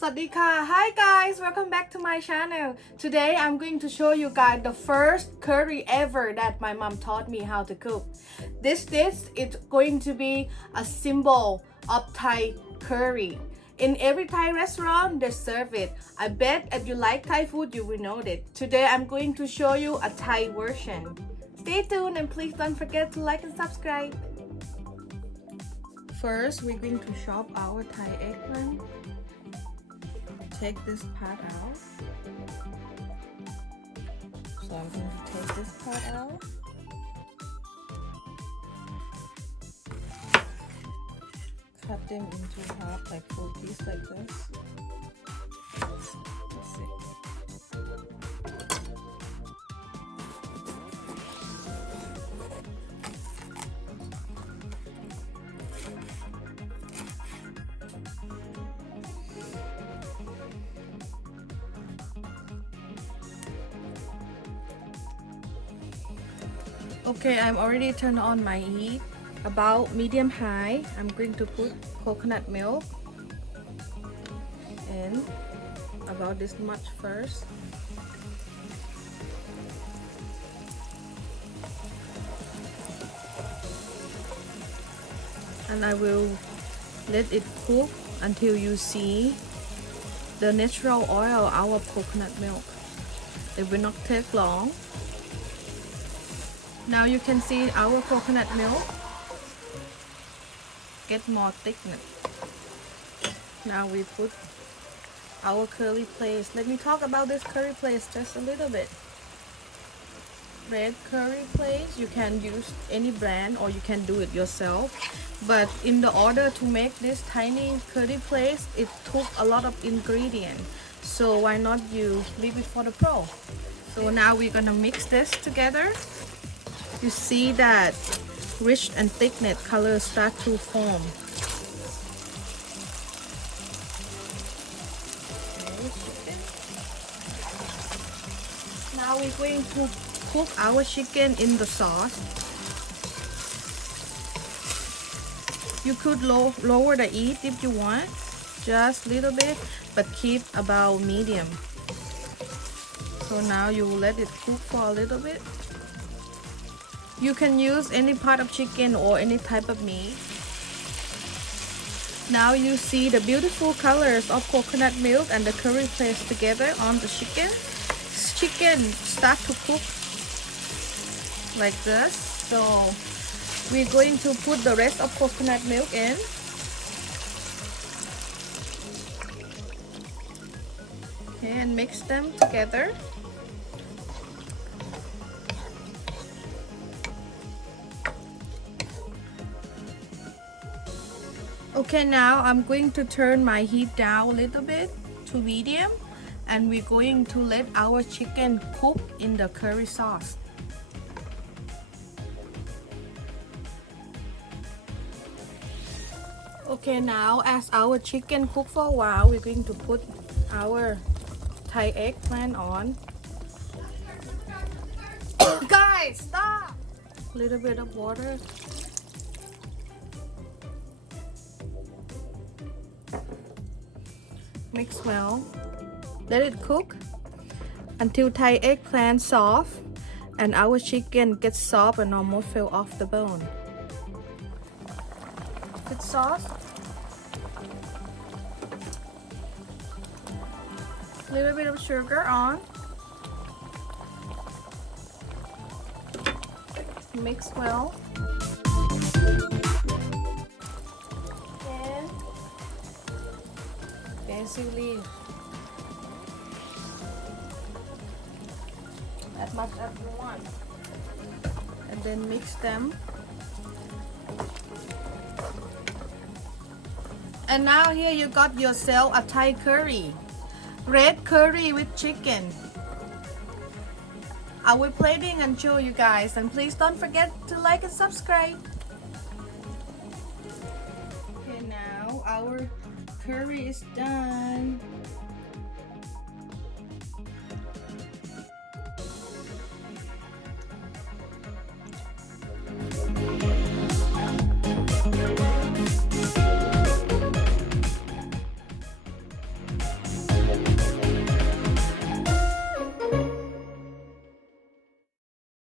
Sawadika. Hi guys, welcome back to my channel. Today I'm going to show you guys the first curry ever that my mom taught me how to cook. This dish is going to be a symbol of Thai curry. In every Thai restaurant they serve it. I bet if you like Thai food you will know it. Today I'm going to show you a Thai version. Stay tuned and please don't forget to like and subscribe. First we're going to chop our Thai eggplant. Take this part out. So I'm going to take this part out. Cut them into half, like 4 pieces like this. That's it. Okay, I'm already turned on my heat about medium high. I'm going to put coconut milk in about this much first. And I will let it cook until you see the natural oil out of coconut milk. It will not take long. Now you can see our coconut milk get more thickness. Now we put our curry paste. Let me talk about this curry paste just a little bit. Red curry paste, you can use any brand or you can do it yourself. But in the order to make this tiny curry paste, it took a lot of ingredients. So why not you leave it for the pro? So now we're gonna mix this together. You see that rich and thickness color start to form. Now we're going to cook our chicken in the sauce. You could lower the heat if you want, just a little bit, but keep about medium. So now you let it cook for a little bit. You can use any part of chicken or any type of meat. Now you see the beautiful colors of coconut milk and the curry paste together on the chicken. Chicken start to cook like this. So we're going to put the rest of coconut milk in. Okay, and mix them together. Okay, now I'm going to turn my heat down a little bit to medium, and we're going to let our chicken cook in the curry sauce. Okay, now as our chicken cook for a while, we're going to put our Thai eggplant on. Guys, stop! A little bit of water. Mix well. Let it cook until Thai eggplant soft and our chicken gets soft and almost fell off the bone. It's soft. Little bit of sugar on. Mix well. Basil leaf, as much as you want, and then mix them. And now here you got yourself a Thai curry, red curry with chicken. I will plating and show you guys, and please don't forget to like and subscribe. Okay, now our curry is done.